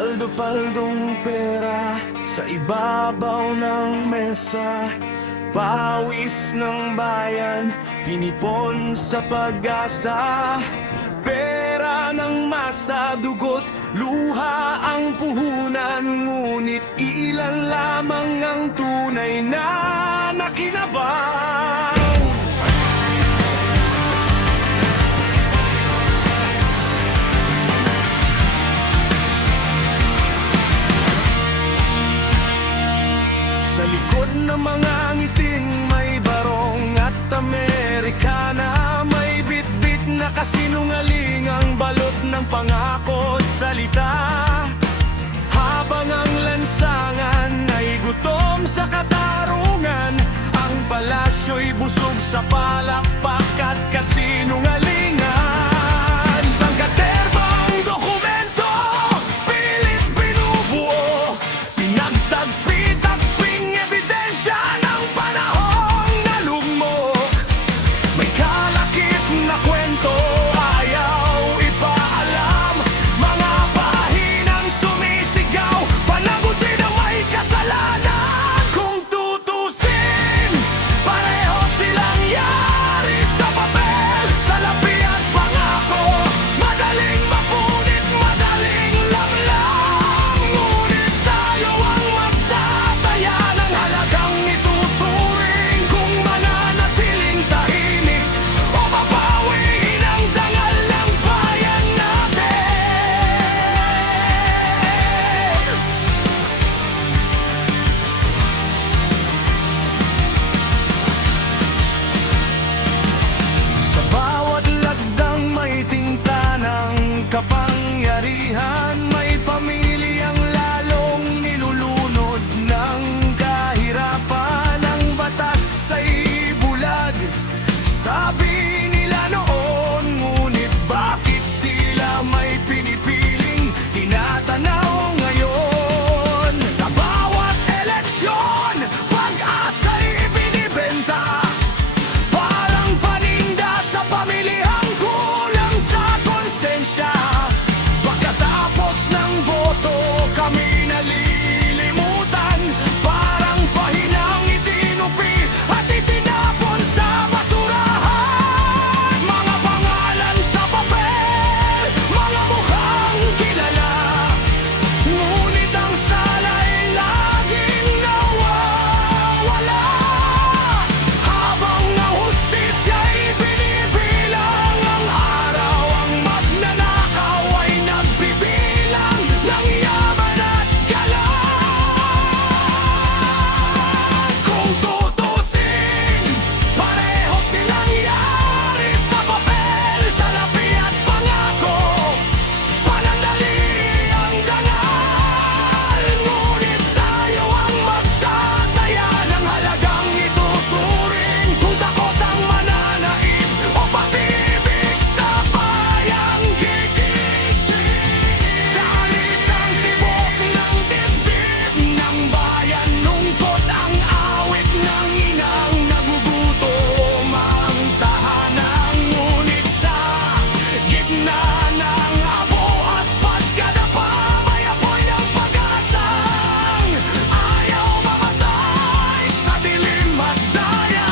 Paldo-paldong pera sa ibabaw ng mesa. Pawis ng bayan, tinipon sa pag-asa. Pera ng masa, dugot, luha ang puhunan. Ngunit ilan lamang ang tunay na nakinabang. Sa likod ng mga ngiting may barong at Amerikana. May bit-bit na kasinungaling ang balot ng pangako at salita. Habang ang lansangan ay gutom sa katarungan, ang palasyo'y busog sa palakpak at kasinungalingan. Sangkaterbang dokumento, pilit binubuo, pinagtagpi-tagping ebidensya ng panahong nalugmo. May kalakip na kwento, ayaw ipaalam. Mga pahinang sumisigaw, panagutin na may kasalanan. Kung tutusin, pareho silang yari sa papel, salapi at pangako. Madaling mapunit, madaling lamlam. Ngunit tayo ang magtataya ng halagang ituturing. Kung mananatiling tahimik o babawiin ang dangal ng bayan natin. Sa bawat lagdang may tinta ng kapangyarihan. May pamilyang lalong nilulunod ng kahirapan. Ang batas ay bulag, sabi nila noon. Ngunit bakit tila may pinipiling tinatanaw ngayon? Sa bawat eleksyon, pag-asa'y binibenta. Parang paninda sa pamilihang kulang sa konsensya. Pagkatapos ng boto, kami nalilimutan. Parang pahinang itinupi at itinapon sa basurahan. Mga pangalan sa papel, mga mukhang kilala. Ngunit ang sala'y laging nawawala. Habang ang hustisya'y binibilang, ang araw ang magnanakaw ay nagbibilang ng yaman at galang. Kung tutusin, pareho silang yari sa papel, salapi at pangako. Panandali ang dangal. Ngunit tayo ang magtataya ng halagang ituturing. Kung takot ang mananaib o pag-ibig sa bayang gigising. Galit ang tibok ng dibdib ng bayan. Lungkot ang awit ng inang nagugutom ang tahanan. Ngunit sa gitna ng abo at pagkadapa, may apoy ng pag-asang ayaw mamatay sa dilim at daya.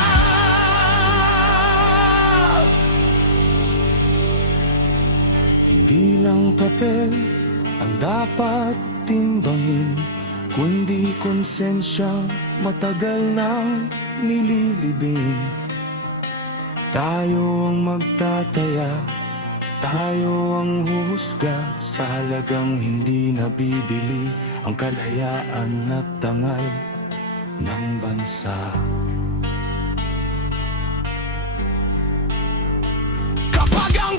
Hindi lang papel ang dapat timbangin, kundi konsensyang matagal nang nililibing. Tayo ang magtataya, tayo ang huhusga sa halagang hindi nabibili, ang kalayaan at dangal ng bansa. Kapag ang